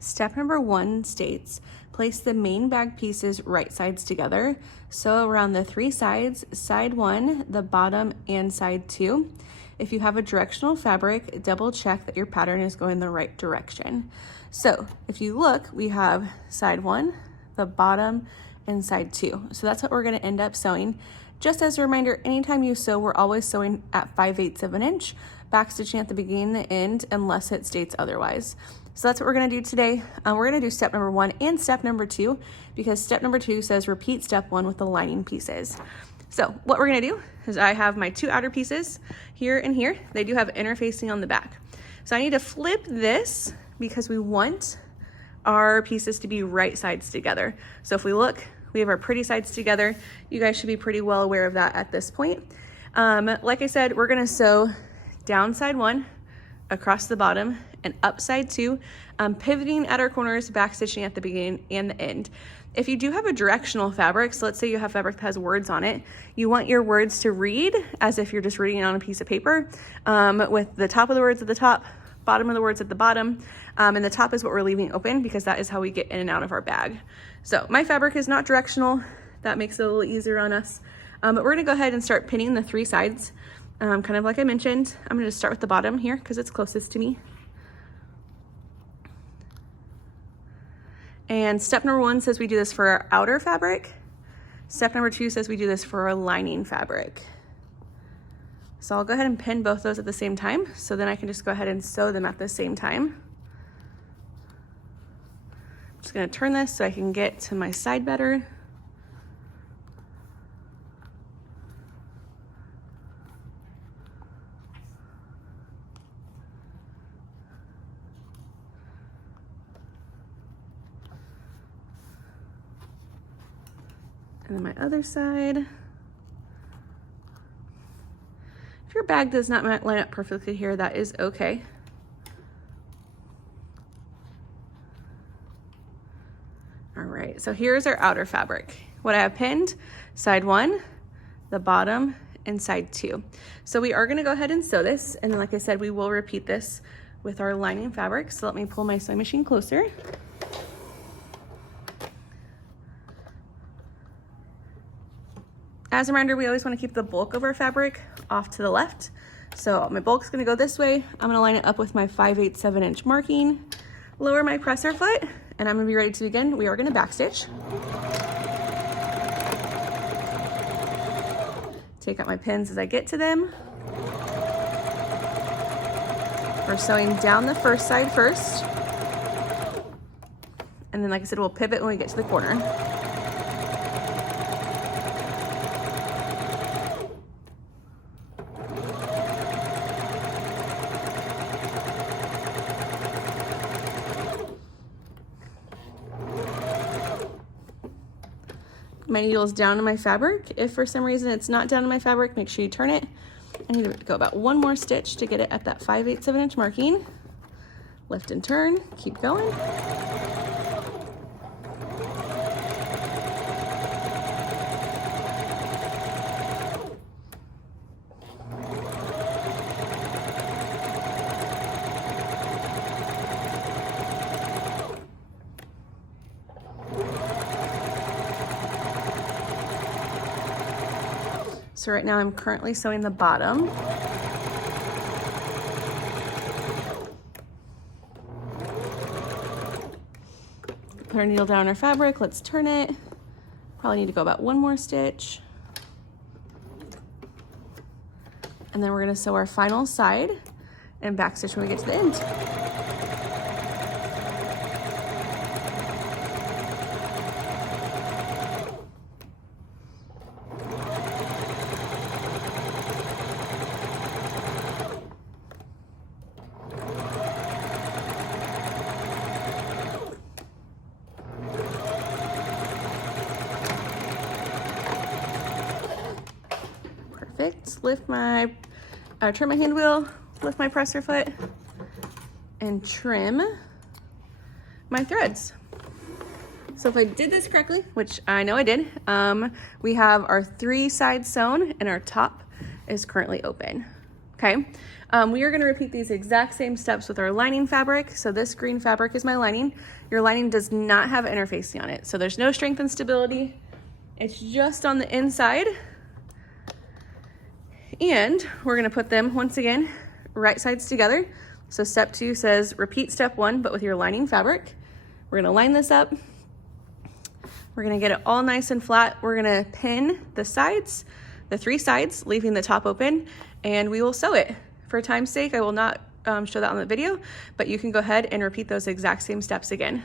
Step number 1 states, place the main bag pieces right sides together. So around the 3 sides, side 1, the bottom, and side 2. If you have a directional fabric, double check that your pattern is going the right direction. So if you look, we have side 1, the bottom, and side 2. So that's what we're going to end up sewing. Just as a reminder, anytime you sew, we're always sewing at 5/8 of an inch, backstitching at the beginning and the end unless it states otherwise. So that's what we're going to do today. We're going to do step number 1 and step number 2 because step number 2 says repeat step 1 with the lining pieces. So what we're going to do is I have my 2 outer pieces here and here. They do have interfacing on the back. So I need to flip this because we want our pieces to be right sides together. So if we look, we have our pretty sides together. You guys should be pretty well aware of that at this point. Like I said, we're going to sew down side 1, across the bottom, and up side 2, pivoting at our corners, backstitching at the beginning and the end. If you do have a directional fabric, so let's say you have fabric that has words on it, you want your words to read as if you're just reading it on a piece of paper, with the top of the words at the top, bottom of the words at the bottom, and the top is what we're leaving open because that is how we get in and out of our bag. So my fabric is not directional. That makes it a little easier on us. But we're gonna go ahead and start pinning the 3 sides. Kind of like I mentioned, I'm gonna just start with the bottom here because it's closest to me. And step number 1 says we do this for our outer fabric. Step number 2 says we do this for our lining fabric. So I'll go ahead and pin both those at the same time, so then I can just go ahead and sew them at the same time. I'm just gonna turn this so I can get to my side better. And then my other side. If your bag does not line up perfectly here, that is okay. All right, so here's our outer fabric. What I have pinned, side 1, the bottom, and side 2. So we are gonna go ahead and sew this, and then like I said, we will repeat this with our lining fabric. So let me pull my sewing machine closer. As a reminder, we always want to keep the bulk of our fabric off to the left. So my bulk's going to go this way. I'm going to line it up with my 5/8 7-inch marking, lower my presser foot, and I'm going to be ready to begin. We are going to backstitch. Take out my pins as I get to them. We're sewing down the first side first. And then, like I said, we'll pivot when we get to the corner. My needle is down in my fabric. If for some reason it's not down in my fabric, make sure you turn it. I need to go about 1 more stitch to get it at that 5/8 7-inch marking. Lift and turn, keep going. So right now I'm currently sewing the bottom. Put our needle down our fabric, let's turn it. Probably need to go about 1 more stitch. And then we're gonna sew our final side and backstitch when we get to the end. Lift my, turn my hand wheel, lift my presser foot, and trim my threads. So if I did this correctly, which I know I did, we have our 3 sides sewn and our top is currently open. Okay, we are gonna repeat these exact same steps with our lining fabric. So this green fabric is my lining. Your lining does not have interfacing on it. So there's no strength and stability. It's just on the inside. And we're gonna put them, once again, right sides together. So step 2 says repeat step 1, but with your lining fabric. We're gonna line this up. We're gonna get it all nice and flat. We're gonna pin the sides, the 3 sides, leaving the top open, and we will sew it. For time's sake, I will not show that on the video, but you can go ahead and repeat those exact same steps again.